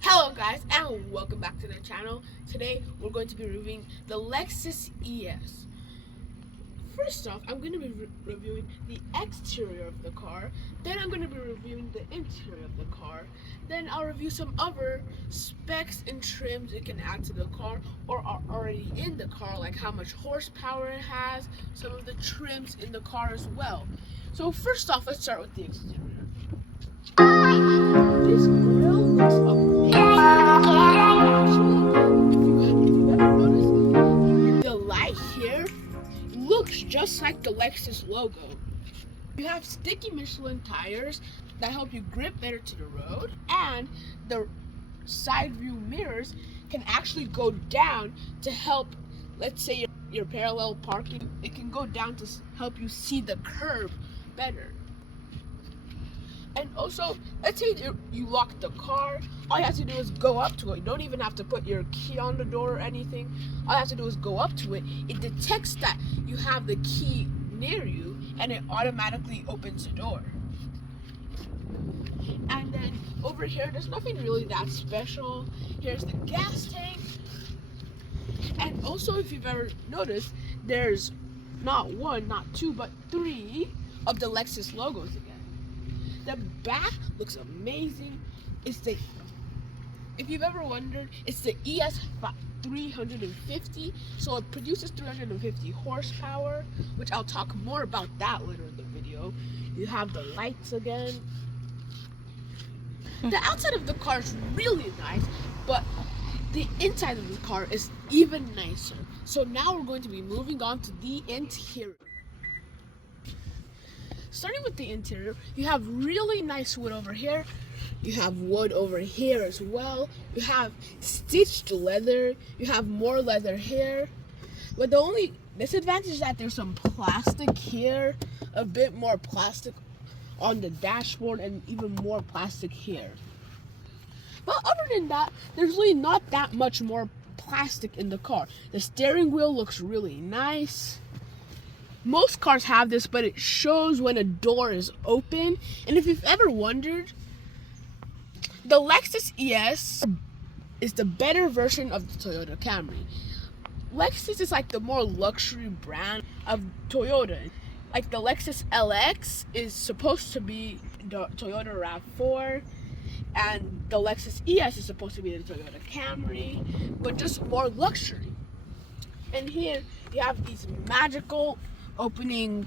Hello guys and welcome back to the channel. Today we're going to be reviewing the Lexus ES. First off, I'm going to be reviewing the exterior of the car. Then I'm going to be reviewing the interior of the car. Then I'll review some other specs and trims it can add to the car or are already in the car, like how much horsepower it has, some of the trims in the car as well. So first off, let's start with the exterior. This grill looks amazing. Actually, if you've ever noticed, the light here looks just like the Lexus logo. You have sticky Michelin tires that help you grip better to the road, and the side view mirrors can actually go down to help, let's say you're parallel parking, it can go down to help you see the curb better. And also, let's say you lock the car, all you have to do is go up to it. You don't even have to put your key on the door or anything. All you have to do is go up to it. It detects that you have the key near you and it automatically opens the door. And then over here, there's nothing really that special. Here's the gas tank. And also, if you've ever noticed, there's not one, not two, but three of the Lexus logos again. The back looks amazing. If you've ever wondered, it's the ES350. So it produces 350 horsepower, which I'll talk more about that later in the video. You have the lights again. The outside of the car is really nice, but the inside of the car is even nicer. So now we're going to be moving on to the interior. Starting with the interior, you have really nice wood over here. You have wood over here as well. You have stitched leather. You have more leather here. But the only disadvantage is that there's some plastic here, a bit more plastic on the dashboard, and even more plastic here. But other than that, there's really not that much more plastic in the car. The steering wheel looks really nice. Most cars have this, but it shows when a door is open. And if you've ever wondered, the Lexus ES is the better version of the Toyota Camry. Lexus is like the more luxury brand of Toyota. Like the Lexus LX is supposed to be the Toyota RAV4, and the Lexus ES is supposed to be the Toyota Camry, but just more luxury. And here you have these magical opening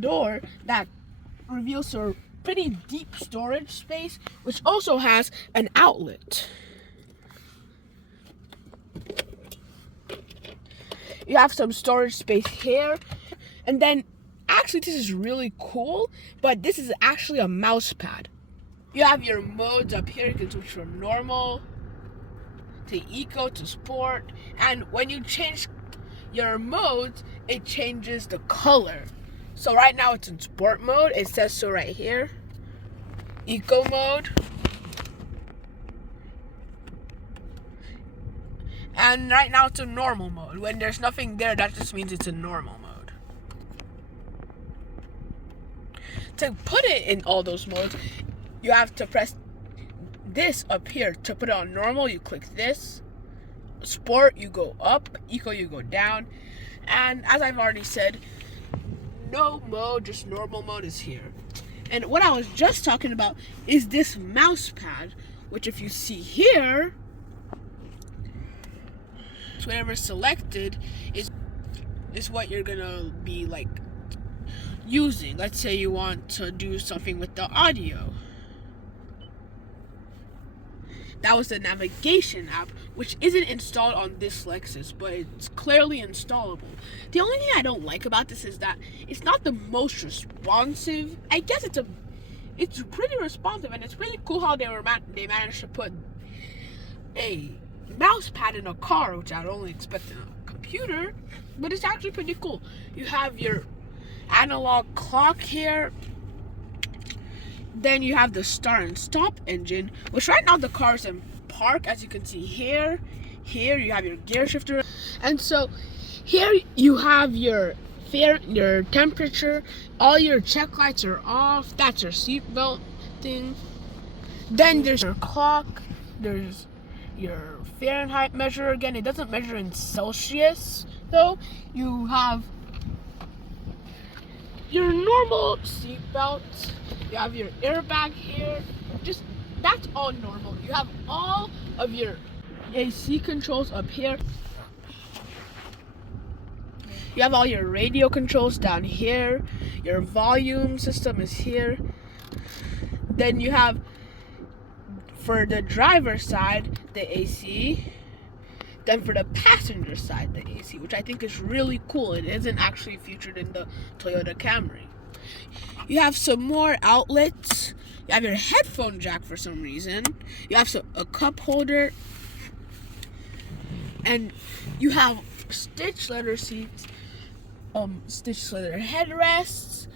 door that reveals a pretty deep storage space, which also has an outlet. You have some storage space here, and then actually this is really cool, but this is actually a mouse pad. You have your modes up here. You can switch from normal to eco to sport, and when you change your modes, it changes the color. So right now it's in sport mode. It says so right here. Eco mode. And right now it's in normal mode. When there's nothing there, that just means it's in normal mode. To put it in all those modes, you have to press this up here. To put it on normal, you click this. Sport, you go up. Eco, you go down. And as I've already said, no mode, just normal mode is here. And what I was just talking about is this mouse pad, which if you see here, whatever selected is what you're gonna be like using. Let's say you want to do something with the audio. That was the navigation app, which isn't installed on this Lexus, but it's clearly installable. The only thing I don't like about this is that it's not the most responsive. I guess it's pretty responsive, and it's really cool how they managed to put a mouse pad in a car, which I'd only expect in a computer, but it's actually pretty cool. You have your analog clock here. Then you have the start and stop engine, which right now the car is in park, as you can see here. Here you have your gear shifter. And so here you have your temperature, all your check lights are off, that's your seatbelt thing. Then there's your clock. There's your Fahrenheit measure. Again, it doesn't measure in Celsius though. You have your normal seat belt. You have your airbag here. Just that's all normal. You have all of your AC controls up here. You have all your radio controls down here. Your volume system is here. Then you have, for the driver's side, the AC. Then for the passenger side, the AC, which I think is really cool. It isn't actually featured in the Toyota Camry. You have some more outlets. You have your headphone jack for some reason. You have a cup holder. And you have stitched leather seats, stitched leather headrests.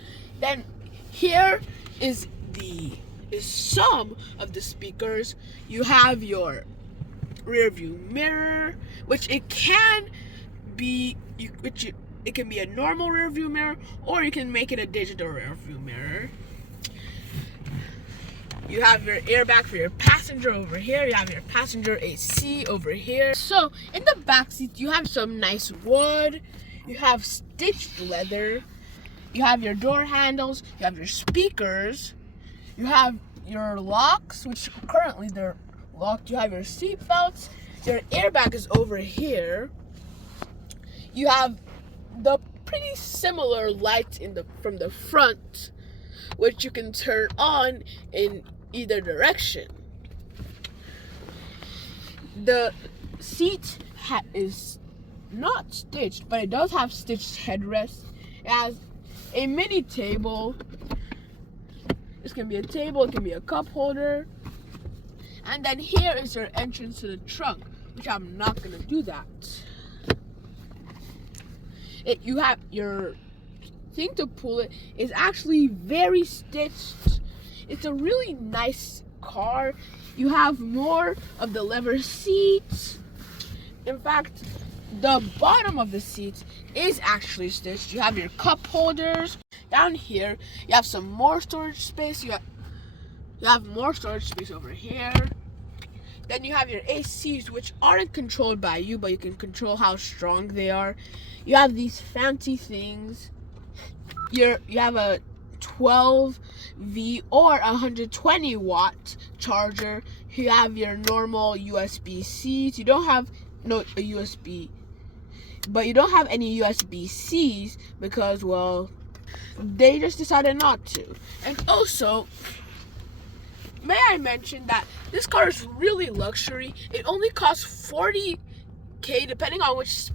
Then here is some of the speakers. You have your rear view mirror, which it can be, it can be a normal rear view mirror, or you can make it a digital rear view mirror. You have your airbag for your passenger over here. You have your passenger AC over here. So in the back seat, you have some nice wood. You have stitched leather. You have your door handles. You have your speakers. You have your locks, which currently they're locked. You have your seat belts. Your airbag is over here. You have the pretty similar lights from the front, which you can turn on in either direction. The seat is not stitched, but it does have stitched headrests. It has a mini table. This can be a table, it can be a cup holder. And then here is your entrance to the trunk, which I'm not gonna do that. You have your thing to pull it is actually very stitched. It's a really nice car. You have more of the leather seats. In fact, the bottom of the seats is actually stitched. You have your cup holders. Down here, you have some more storage space. You have more storage space over here. Then you have your ACs, which aren't controlled by you, but you can control how strong they are. You have these fancy things. You have a 12V or 120 watt charger. You have your normal USB-Cs. You don't have a USB, but you don't have any USB-Cs because, well, they just decided not to. And also, may I mention that this car is really luxury. It only costs $40K, depending on which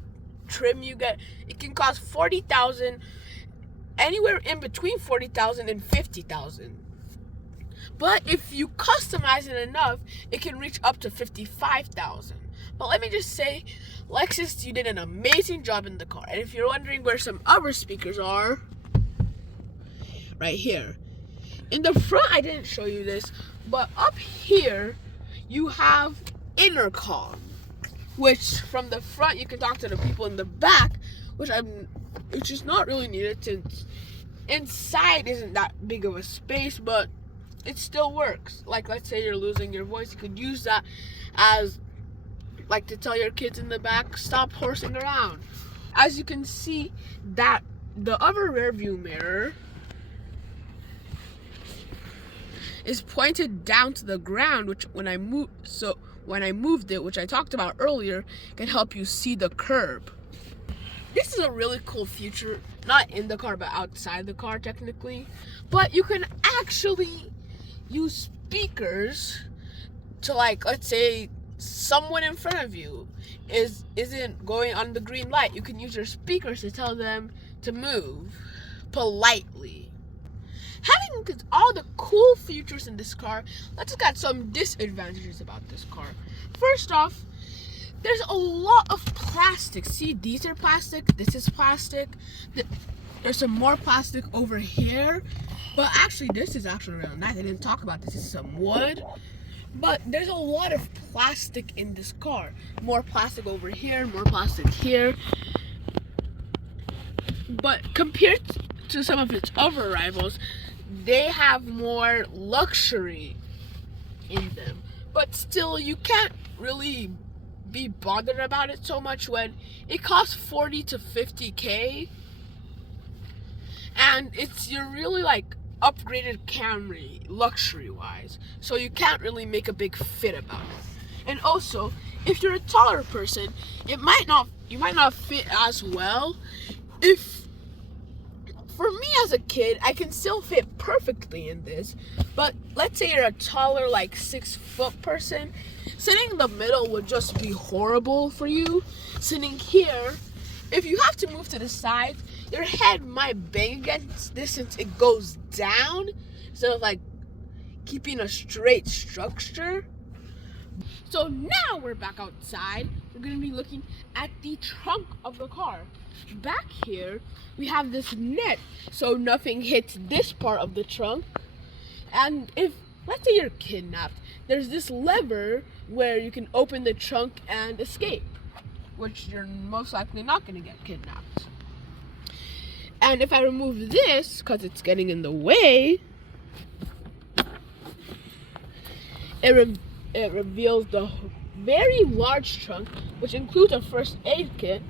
trim you get. It can cost $40,000, anywhere in between $40,000 and $50,000. But if you customize it enough, it can reach up to $55,000. But let me just say, Lexus, you did an amazing job in the car. And if you're wondering where some other speakers are, right here. In the front, I didn't show you this, but up here, you have intercom, which from the front, you can talk to the people in the back, which is not really needed since inside isn't that big of a space, but it still works. Like, let's say you're losing your voice, you could use that as, like, to tell your kids in the back, stop horsing around. As you can see, that the other rear view mirror is pointed down to the ground, which when I moved it, which I talked about earlier, can help you see the curb. This is a really cool feature, not in the car, but outside the car technically. But you can actually use speakers to, like, let's say someone in front of you isn't going on the green light. You can use your speakers to tell them to move politely. Having all the cool features in this car, let's look at some disadvantages about this car. First off, there's a lot of plastic. See, these are plastic, this is plastic. There's some more plastic over here. But actually, this is actually real nice. I didn't talk about this. This is some wood. But there's a lot of plastic in this car. More plastic over here, more plastic here. But compared to some of its other rivals, they have more luxury in them. But still, you can't really be bothered about it so much when it costs 40 to 50K, and you're really like upgraded Camry luxury wise, so you can't really make a big fit about it. And also, if you're a taller person, you might not fit as well. If For me as a kid, I can still fit perfectly in this, but let's say you're a taller, like 6-foot person, sitting in the middle would just be horrible for you. Sitting here, if you have to move to the side, your head might bang against this since it goes down instead of like keeping a straight structure. So now we're back outside. We're gonna be looking at the trunk of the car. Back here, we have this net so nothing hits this part of the trunk. And if, let's say you're kidnapped, there's this lever where you can open the trunk and escape, which you're most likely not gonna get kidnapped. And if I remove this, because it's getting in the way, it reveals the very large trunk, which includes a first aid kit,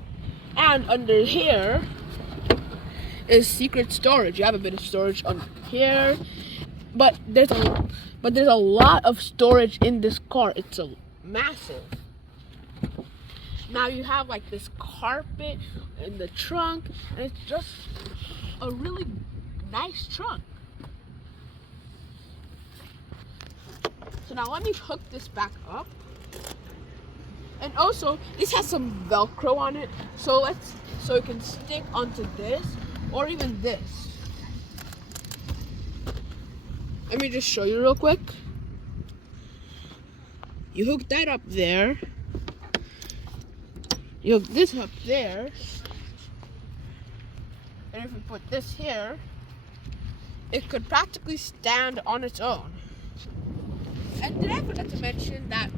and under here is secret storage. You have a bit of storage on here, but there's a lot of storage in this car. It's a massive. Now you have like this carpet in the trunk, and it's just a really nice trunk. So now let me hook this back up. And also, this has some Velcro on it, so it can stick onto this or even this. Let me just show you real quick. You hook that up there. You hook this up there. And if you put this here, it could practically stand on its own. And did I forget to mention that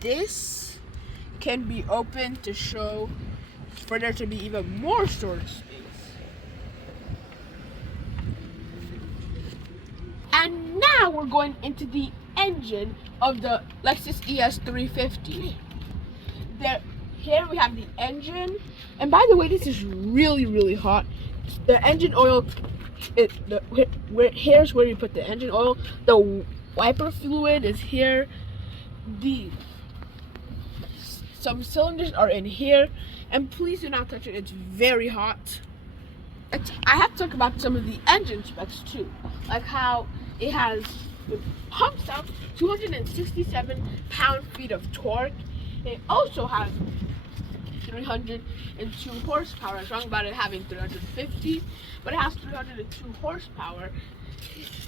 this can be opened to show for there to be even more storage space. And now we're going into the engine of the Lexus ES350. Here we have the engine, and by the way, this is really, really hot. The engine oil, here's where you put the engine oil. The wiper fluid is here. Some cylinders are in here, and please do not touch it. It's very hot. I have to talk about some of the engine specs too, like how it pumps out 267 pound-feet of torque. It also has 302 horsepower. I was wrong about it having 350, but it has 302 horsepower.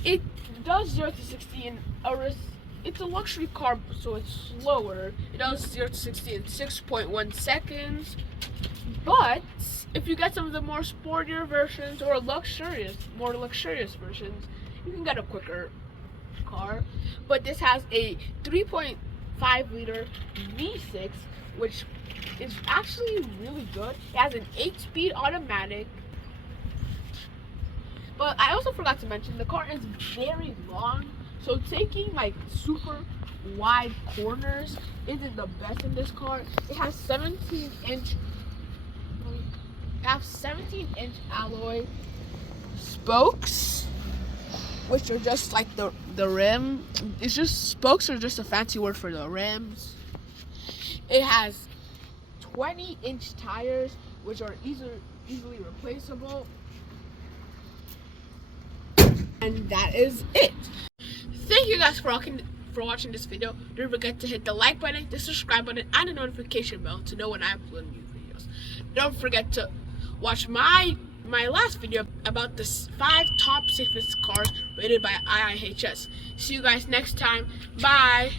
It does 0 to 60 in it's a luxury car, so it's slower. It does 0 to 60 in 6.1 seconds. But if you get some of the more sportier versions or more luxurious versions, you can get a quicker car. But this has a 3.5 liter V6, which is actually really good. It has an 8-speed automatic. But I also forgot to mention the car is very long. So taking like super wide corners isn't the best in this car. It has 17-inch alloy spokes, which are just like the rim. It's just spokes are just a fancy word for the rims. It has 20-inch tires, which are easily replaceable. And that is it. Thank you guys for watching this video. Don't forget to hit the like button, the subscribe button, and the notification bell to know when I upload new videos. Don't forget to watch my last video about the 5 top safest cars rated by IIHS. See you guys next time. Bye.